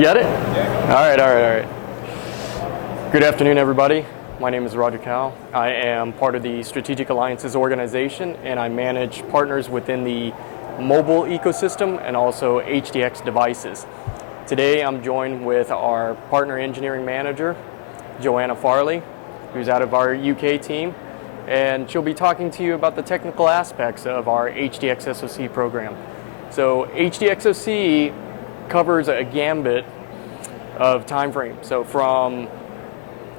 You got it? Yeah. All right. Good afternoon, everybody. My name is Roger Cowell. I am part of the Strategic Alliances organization, and I manage partners within the mobile ecosystem and also HDX devices. Today, I'm joined with our partner engineering manager, Joanna Farley, who's out of our UK team, and she'll be talking to you about the technical aspects of our HDX SOC program. So HDX SOC covers a gambit of time frame. So from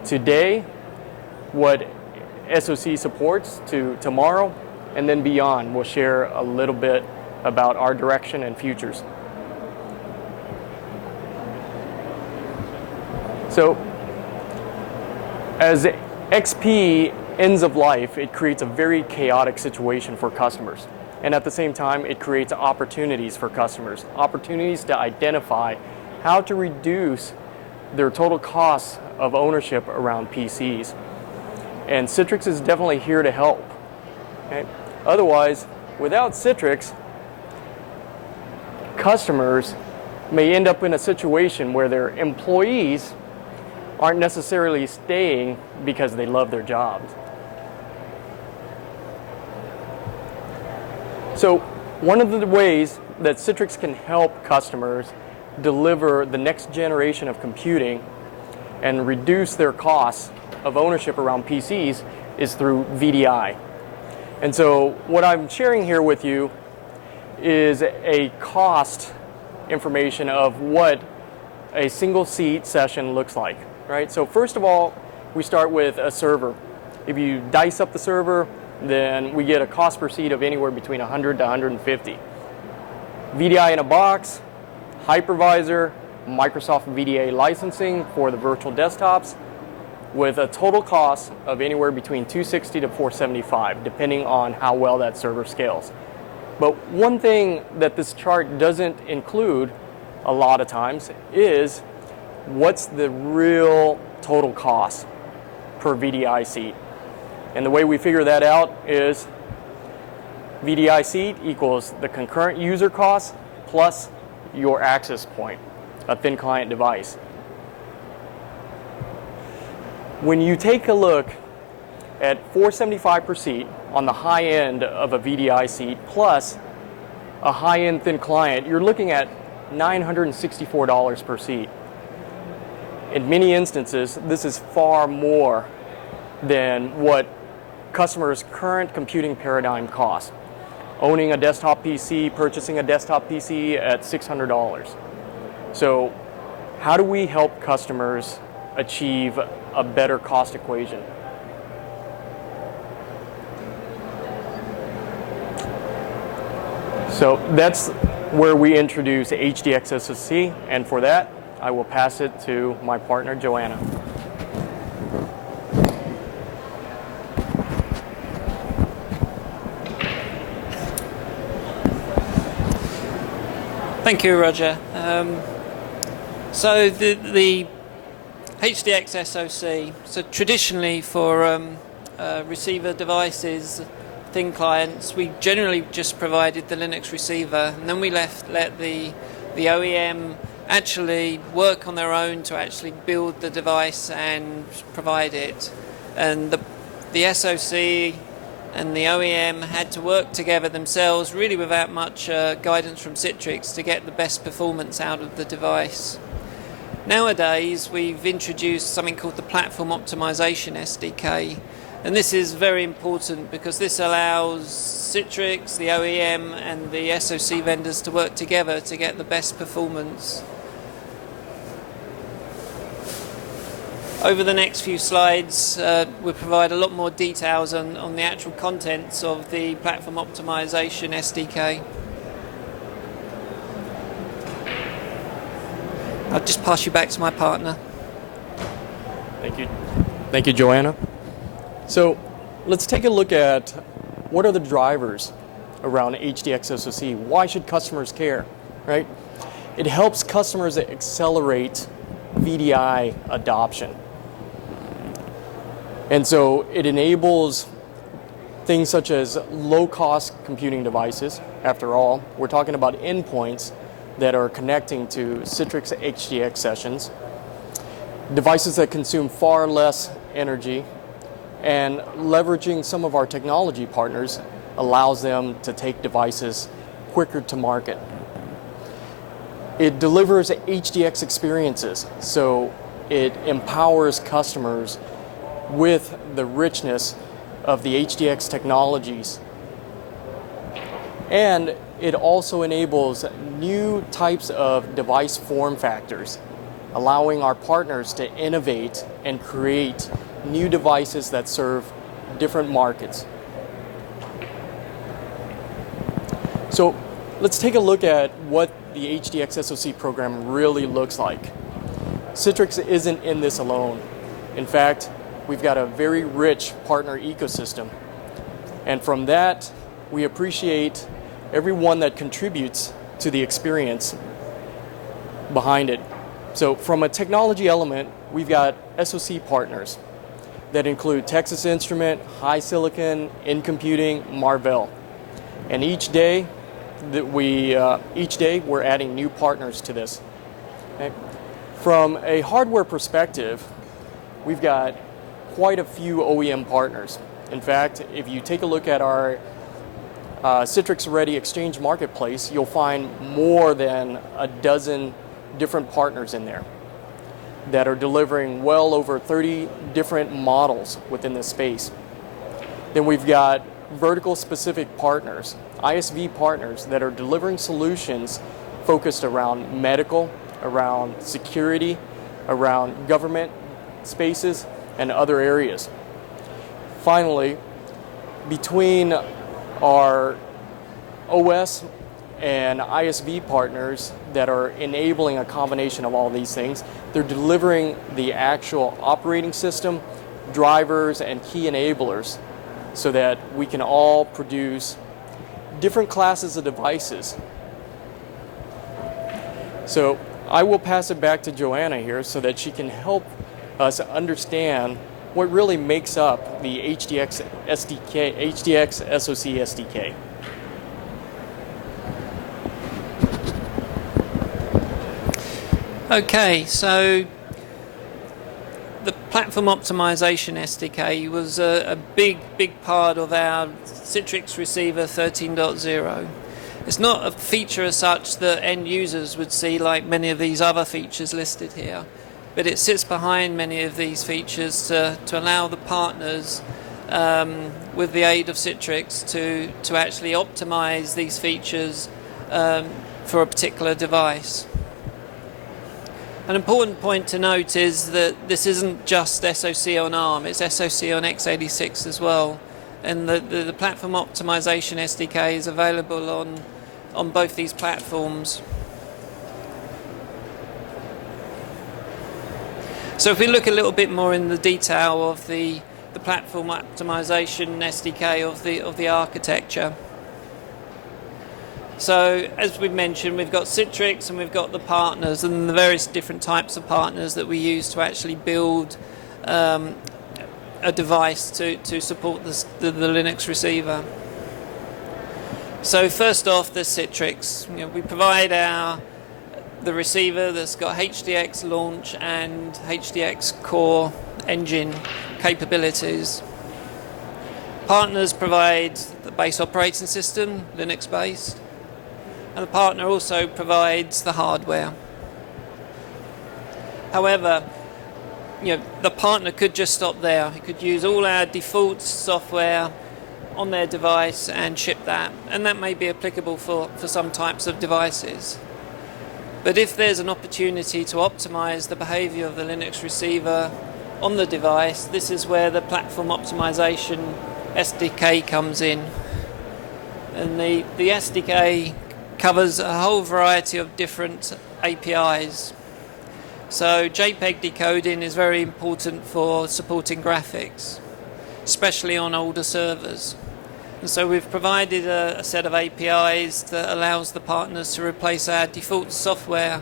today, what SOC supports, to tomorrow, and then beyond. We'll share a little bit about our direction and futures. So as XP ends of life, it creates a very chaotic situation for customers. And at the same time, it creates opportunities for customers, opportunities to identify how to reduce their total costs of ownership around PCs. And Citrix is definitely here to help. Okay? Otherwise, without Citrix, customers may end up in a situation where their employees aren't necessarily staying because they love their jobs. So one of the ways that Citrix can help customers deliver the next generation of computing and reduce their costs of ownership around PCs is through VDI. And so what I'm sharing here with you is a cost information of what a single seat session looks like, right? So first of all, we start with a server. If you dice up the server, then we get a cost per seat of anywhere between 100 to 150. VDI in a box, hypervisor, Microsoft VDA licensing for the virtual desktops, with a total cost of anywhere between $260 to $475, depending on how well that server scales. But one thing that this chart doesn't include a lot of times is what's the real total cost per VDI seat. And the way we figure that out is VDI seat equals the concurrent user cost plus your access point, a thin client device. When you take a look at $475 per seat on the high end of a VDI seat plus a high-end thin client, you're looking at $964 per seat. In many instances, this is far more than what customers' current computing paradigm costs. Owning a desktop PC, purchasing a desktop PC at $600. So how do we help customers achieve a better cost equation? So that's where we introduce HDX SOC, and for that, I will pass it to my partner, Joanna. Thank you, Roger. So the HDX SOC, so traditionally for receiver devices, thin clients, we generally just provided the Linux receiver, and then we let the OEM actually work on their own to actually build the device and provide it. And the SOC and the OEM had to work together themselves, really without much guidance from Citrix, to get the best performance out of the device. Nowadays, we've introduced something called the Platform Optimization SDK, and this is very important because this allows Citrix, the OEM, and the SOC vendors to work together to get the best performance. Over the next few slides, we'll provide a lot more details on the actual contents of the Platform Optimization SDK. I'll just pass you back to my partner. Thank you. Thank you, Joanna. So let's take a look at what are the drivers around HDX SOC. Why should customers care, right? It helps customers accelerate VDI adoption. And so it enables things such as low-cost computing devices. After all, we're talking about endpoints that are connecting to Citrix HDX sessions, devices that consume far less energy, and leveraging some of our technology partners allows them to take devices quicker to market. It delivers HDX experiences, so it empowers customers with the richness of the HDX technologies. And it also enables new types of device form factors, allowing our partners to innovate and create new devices that serve different markets. So let's take a look at what the HDX SOC program really looks like. Citrix isn't in this alone. In fact, we've got a very rich partner ecosystem. And from that, we appreciate everyone that contributes to the experience behind it. So from a technology element, we've got SOC partners that include Texas Instrument, HiSilicon, InComputing, Marvell. And each day we're adding new partners to this. Okay? From a hardware perspective, we've got quite a few OEM partners. In fact, if you take a look at our Citrix Ready Exchange Marketplace, you'll find more than a dozen different partners in there that are delivering well over 30 different models within this space. Then we've got vertical specific partners, ISV partners that are delivering solutions focused around medical, around security, around government spaces, and other areas. Finally, between our OS and ISV partners that are enabling a combination of all these things, they're delivering the actual operating system, drivers, and key enablers so that we can all produce different classes of devices. So I will pass it back to Joanna here so that she can help us understand what really makes up the HDX SDK, HDX SOC SDK. Okay, so the platform optimization SDK was a big part of our Citrix receiver 13.0. It's not a feature as such that end users would see like many of these other features listed here, but it sits behind many of these features to allow the partners, with the aid of Citrix, to actually optimize these features for a particular device. An important point to note is that this isn't just SOC on ARM, it's SOC on x86 as well. And the platform optimization SDK is available on both these platforms. So if we look a little bit more in the detail of the platform optimization SDK of the architecture. So as we've mentioned, we've got Citrix and we've got the partners and the various different types of partners that we use to actually build a device to support the Linux receiver. So first off, there's Citrix. We provide the receiver that's got HDX launch and HDX core engine capabilities. Partners provide the base operating system, Linux based. And the partner also provides the hardware. However, the partner could just stop there. It could use all our default software on their device and ship that. And that may be applicable for some types of devices. But if there's an opportunity to optimize the behavior of the Linux receiver on the device, this is where the platform optimization SDK comes in. And the SDK covers a whole variety of different APIs. So JPEG decoding is very important for supporting graphics, especially on older servers. And so we've provided a set of APIs that allows the partners to replace our default software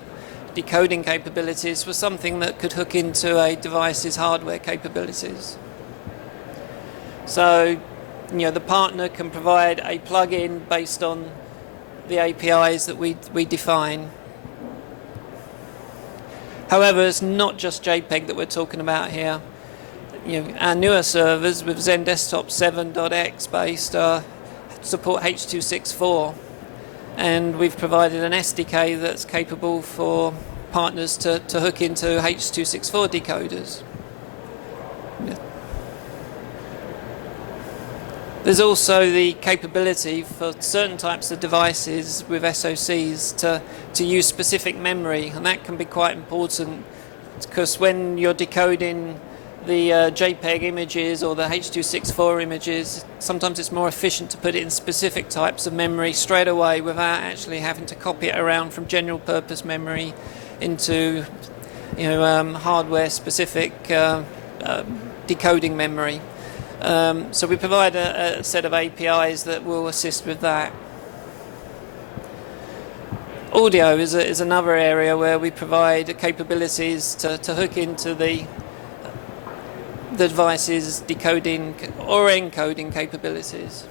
decoding capabilities for something that could hook into a device's hardware capabilities. So, the partner can provide a plugin based on the APIs that we define, However, it's not just JPEG that we're talking about here. Our newer servers with XenDesktop 7.x based support H.264, and we've provided an SDK that's capable for partners to hook into H.264 decoders. There's also the capability for certain types of devices with SOCs to use specific memory, and that can be quite important because when you're decoding the JPEG images or the H.264 images, sometimes it's more efficient to put it in specific types of memory straight away without actually having to copy it around from general purpose memory into hardware specific decoding memory. So we provide a set of APIs that will assist with that. Audio is another area where we provide capabilities to hook into the device's decoding or encoding capabilities.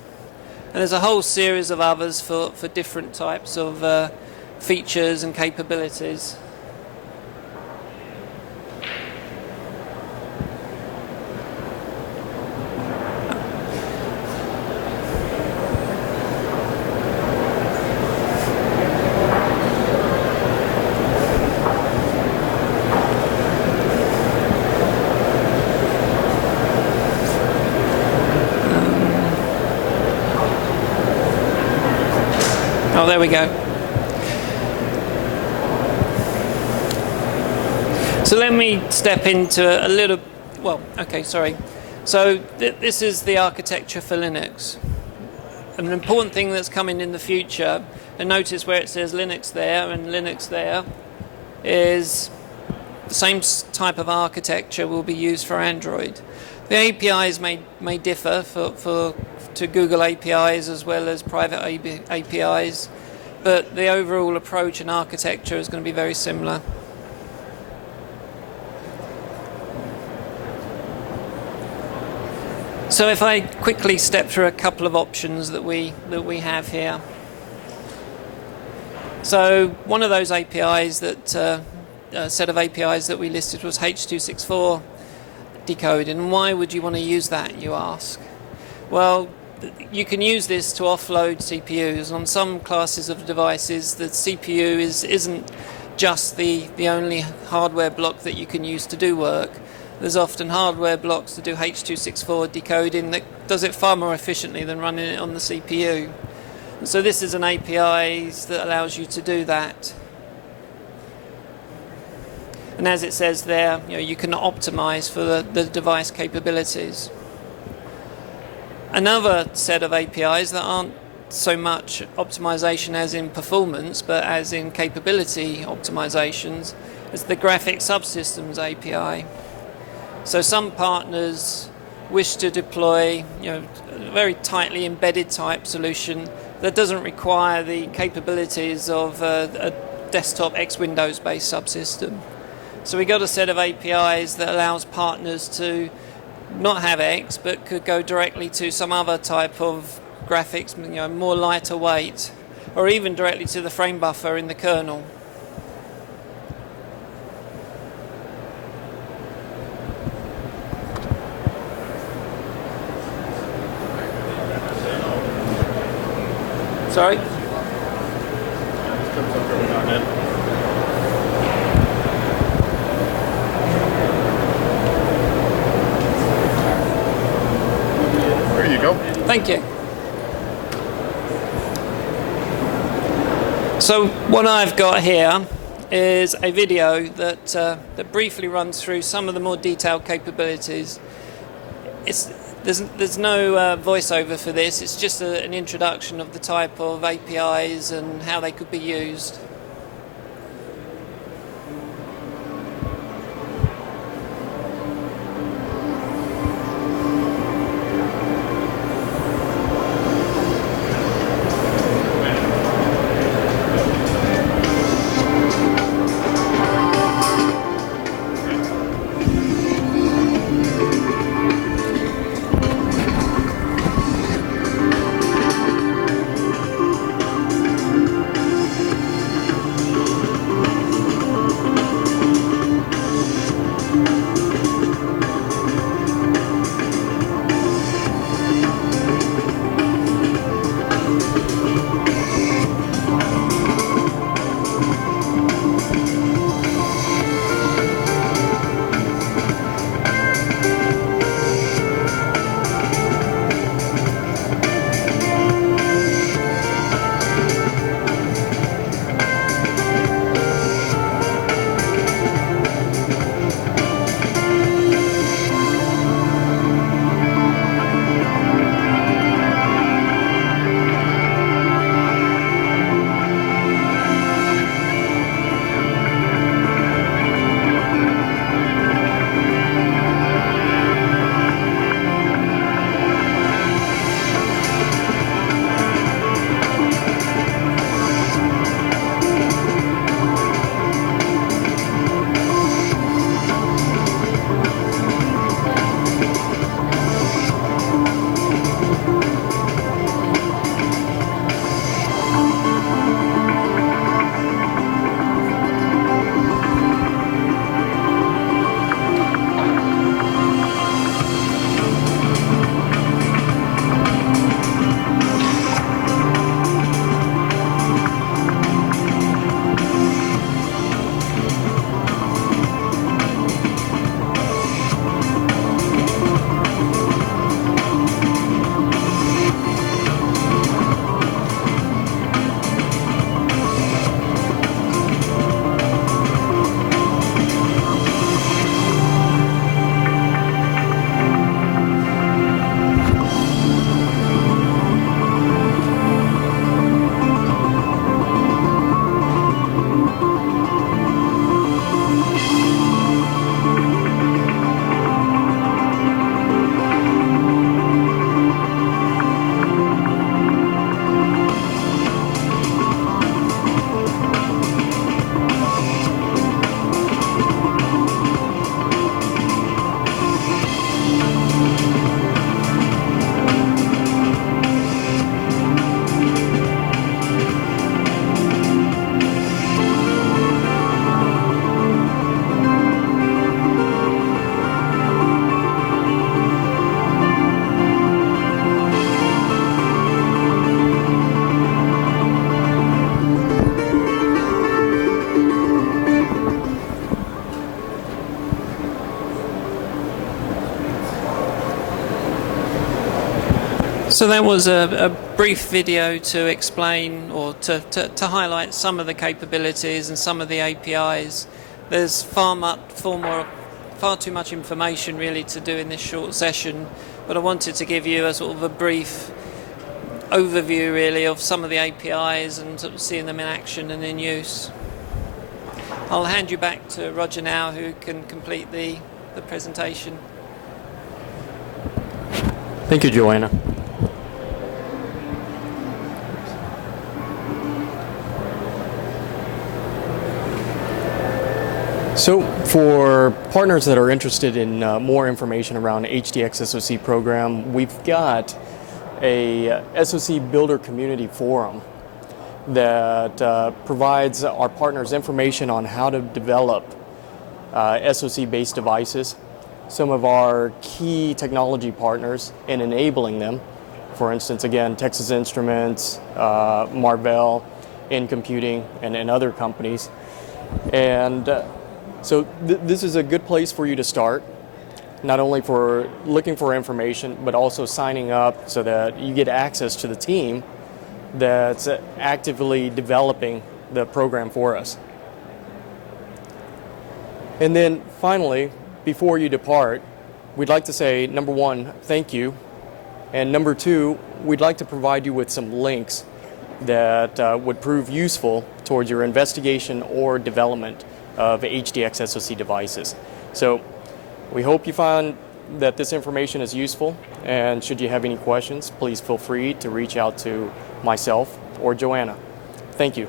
And there's a whole series of others for different types of features and capabilities. Oh, there we go. So let me step into a little, So this is the architecture for Linux. An important thing that's coming in the future, and notice where it says Linux there and Linux there, is the same type of architecture will be used for Android. The APIs may differ to Google APIs as well as private APIs, but the overall approach and architecture is going to be very similar. So if I quickly step through a couple of options that we have here. So one of those APIs a set of APIs that we listed was H.264 decoding. And why would you want to use that, you ask? Well, you can use this to offload CPUs. On some classes of devices, the CPU isn't just the only hardware block that you can use to do work. There's often hardware blocks to do H.264 decoding that does it far more efficiently than running it on the CPU. And so this is an API that allows you to do that. And as it says there, you can optimize for the device capabilities. Another set of APIs that aren't so much optimization as in performance, but as in capability optimizations, is the graphic subsystems API. So some partners wish to deploy a very tightly embedded type solution that doesn't require the capabilities of a desktop X Windows based subsystem. So we got a set of APIs that allows partners to not have X, but could go directly to some other type of graphics, more lighter weight, or even directly to the frame buffer in the kernel. Sorry? There you go. Thank you. So what I've got here is a video that briefly runs through some of the more detailed capabilities. There's no voiceover for this. It's just an introduction of the type of APIs and how they could be used. So that was a brief video to explain or to highlight some of the capabilities and some of the APIs. There's far too much information really to do in this short session, but I wanted to give you a sort of a brief overview really of some of the APIs and sort of seeing them in action and in use. I'll hand you back to Roger now, who can complete the presentation. Thank you, Joanna. So for partners that are interested in more information around HDX SOC program, we've got a SOC Builder Community Forum that provides our partners information on how to develop SOC-based devices, some of our key technology partners in enabling them. For instance, again, Texas Instruments, Marvell, In Computing, and other companies. And so this is a good place for you to start, not only for looking for information, but also signing up so that you get access to the team that's actively developing the program for us. And then finally, before you depart, we'd like to say, number one, thank you. And number two, we'd like to provide you with some links that would prove useful towards your investigation or development of HDX SOC devices. So we hope you find that this information is useful, and should you have any questions, please feel free to reach out to myself or Joanna. Thank you.